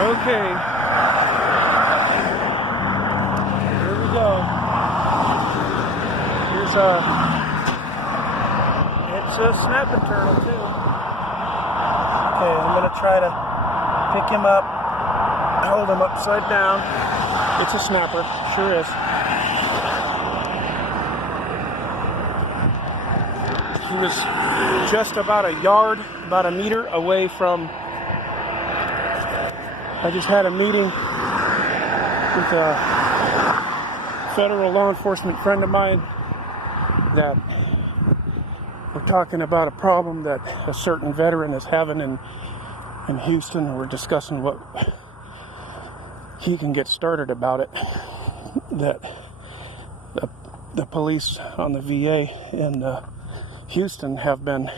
Okay. Here we go. Here's it's a snapping turtle too. Okay, I'm gonna try to pick him up, hold him upside down. It's a snapper, sure is. He was just about a yard, about a meter away from. I just had a meeting with a federal law enforcement friend of mine that we're talking about a problem that a certain veteran is having in Houston, and we're discussing what he can get started about it. That the police on the VA in Houston have been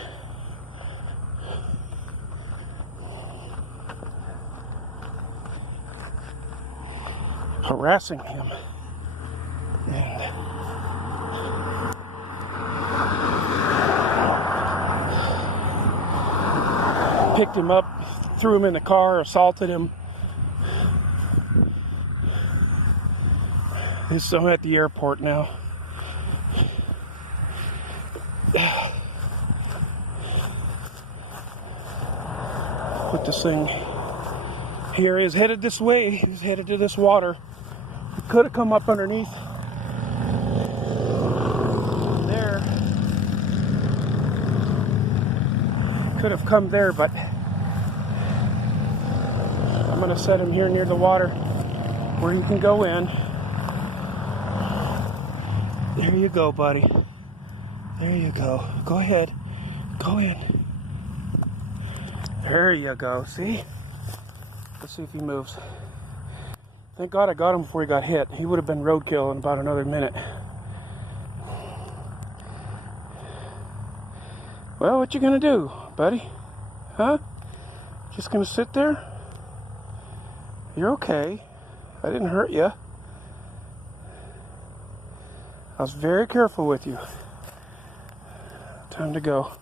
harassing him, and picked him up, threw him in the car, assaulted him. I'm at the airport now. Put this thing here. He is headed this way. He's headed to this water. He could have come up underneath there. Could have come there, but I'm going to set him here near the water where he can go in. There you go, buddy. There you go. Go ahead. Go in. There you go. See? Let's see if he moves. Thank God I got him before he got hit. He would have been roadkill in about another minute. Well, what you gonna do, buddy? Huh? Just gonna sit there? You're okay. I didn't hurt you. I was very careful with you. Time to go.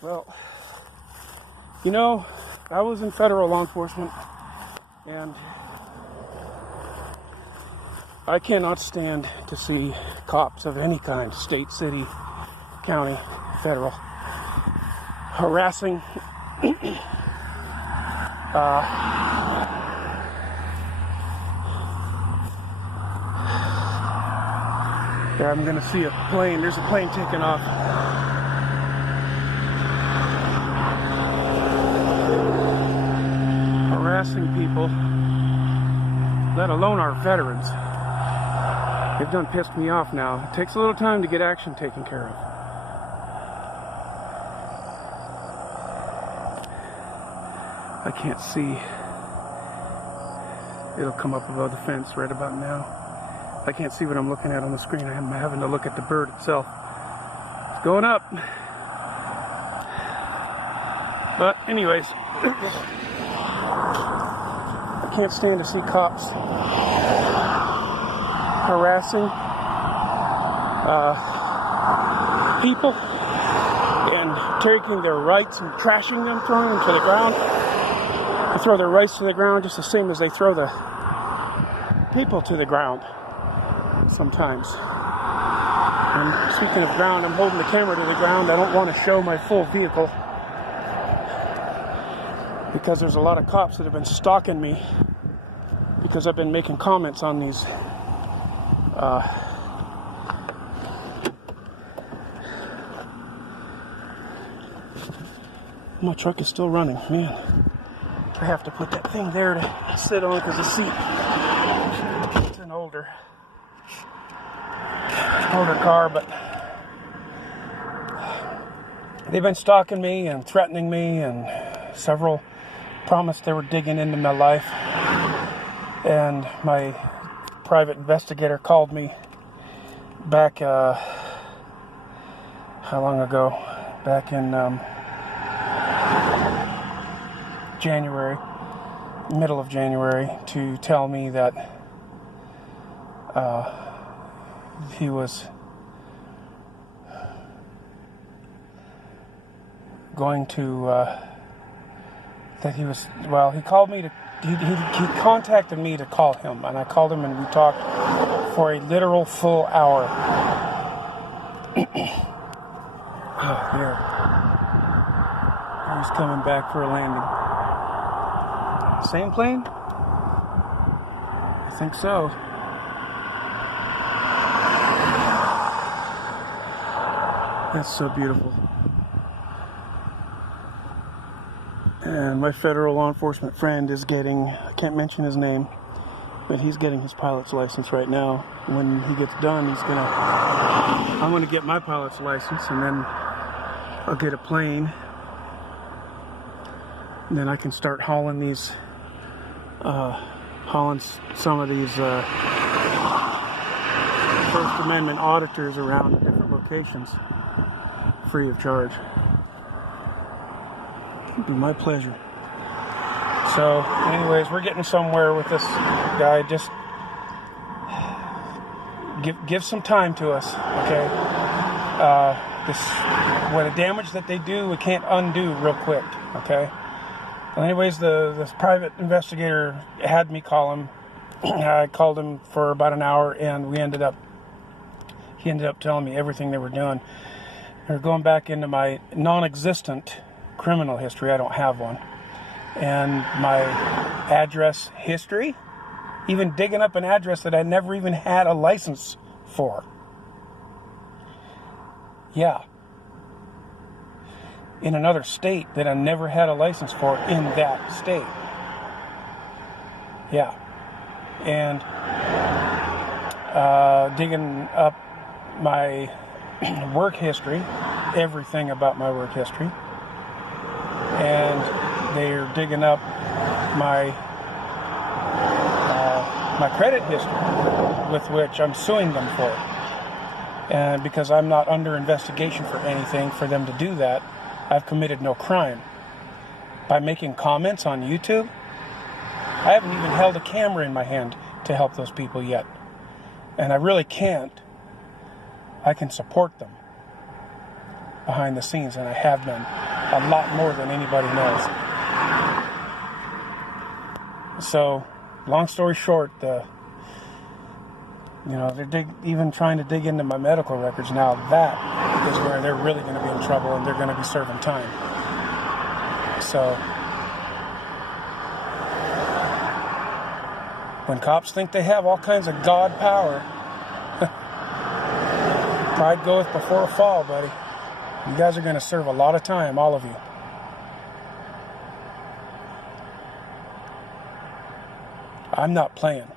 Well, you know, I was in federal law enforcement, and I cannot stand to see cops of any kind, state, city, county, federal, harassing there, I'm going to see a plane. There's a plane taking off. Harassing people, let alone our veterans. They've done pissed me off now. It takes a little time to get action taken care of. I can't see. It'll come up above the fence right about now. I can't see what I'm looking at on the screen. I'm having to look at the bird itself. It's going up. But anyways, I can't stand to see cops harassing people and taking their rights and trashing them, throwing them to the ground. They throw their rights to the ground just the same as they throw the people to the ground sometimes. And speaking of ground, I'm holding the camera to the ground. I don't want to show my full vehicle because there's a lot of cops that have been stalking me because I've been making comments on these my truck is still running, man. I have to put that thing there to sit on because the seat, it's an older car, but they've been stalking me and threatening me, and several promised they were digging into my life. And my private investigator called me back, how long ago? Back in January, middle of January, to tell me that he was going to that he was, well, he called me to, he contacted me to call him, and I called him and we talked for a literal full hour. Oh, there. He's coming back for a landing. Same plane? I think so. That's so beautiful. And my federal law enforcement friend is getting, I can't mention his name, but he's getting his pilot's license right now. When he gets done, I'm gonna get my pilot's license, and then I'll get a plane. And then I can start hauling some of these First Amendment auditors around to different locations, free of charge. It'd be my pleasure. So, anyways, we're getting somewhere with this guy. Just give some time to us, okay? What a damage that they do, we can't undo real quick, okay? Well, anyways, the private investigator had me call him. I called him for about an hour, and he ended up telling me everything they were doing. They're going back into my non-existent criminal history. I don't have one. And my address history, even digging up an address that I never even had a license for. Yeah. In another state that I never had a license for in that state. Yeah. And digging up my work history, everything about my work history. And they're digging up my credit history, with which I'm suing them for. And because I'm not under investigation for anything for them to do that, I've committed no crime. By making comments on YouTube, I haven't even held a camera in my hand to help those people yet. And I really can't. I can support them behind the scenes, and I have been a lot more than anybody knows. So, long story short, they're even trying to dig into my medical records now. That is where they're really going to be in trouble, and they're going to be serving time. So, when cops think they have all kinds of God power, pride goeth before a fall, buddy. You guys are going to serve a lot of time, all of you. I'm not playing.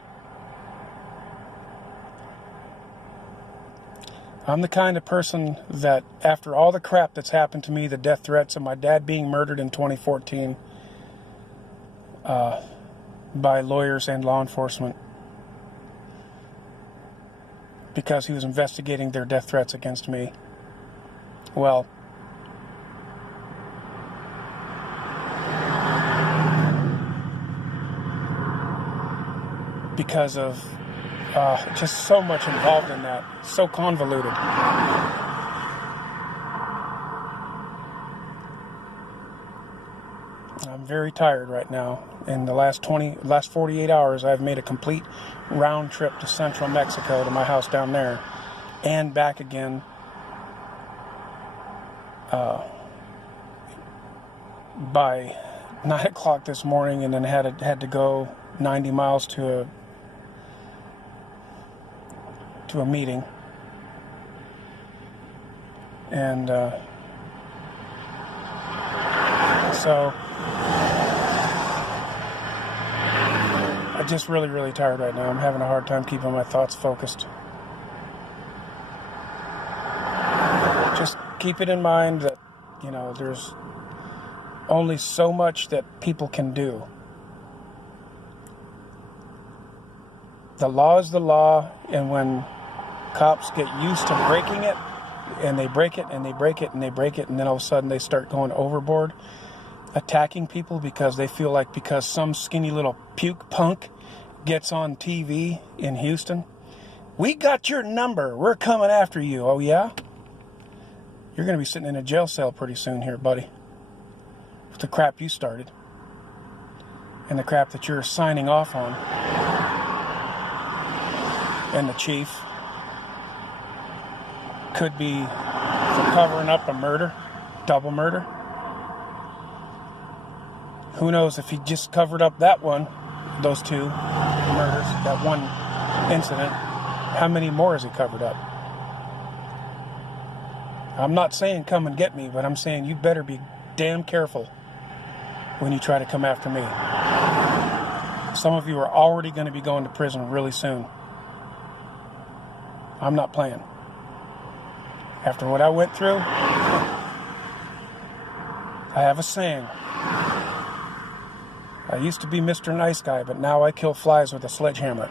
I'm the kind of person that, after all the crap that's happened to me, the death threats of my dad being murdered in 2014 by lawyers and law enforcement because he was investigating their death threats against me. Well, because of just so much involved in that, so convoluted. I'm very tired right now. In the last 48 hours, I've made a complete round trip to central Mexico to my house down there and back again. By 9 o'clock this morning, and then had to go 90 miles to a meeting, and so I'm just really tired right now. I'm having a hard time keeping my thoughts focused. Just keep it in mind that, there's only so much that people can do. The law is the law, and when cops get used to breaking it, and they break it, and they break it, and they break it, and then all of a sudden they start going overboard, attacking people because they feel like because some skinny little puke punk gets on TV in Houston, we got your number, we're coming after you. Oh yeah? You're going to be sitting in a jail cell pretty soon here, buddy, with the crap you started. and the crap that you're signing off on, and the chief, could be for covering up a murder, double murder. Who knows if he just covered up that one, those two murders, that one incident, how many more has he covered up? I'm not saying come and get me, but I'm saying you better be damn careful when you try to come after me. Some of you are already going to be going to prison really soon. I'm not playing. After what I went through, I have a saying. I used to be Mr. Nice Guy, but now I kill flies with a sledgehammer.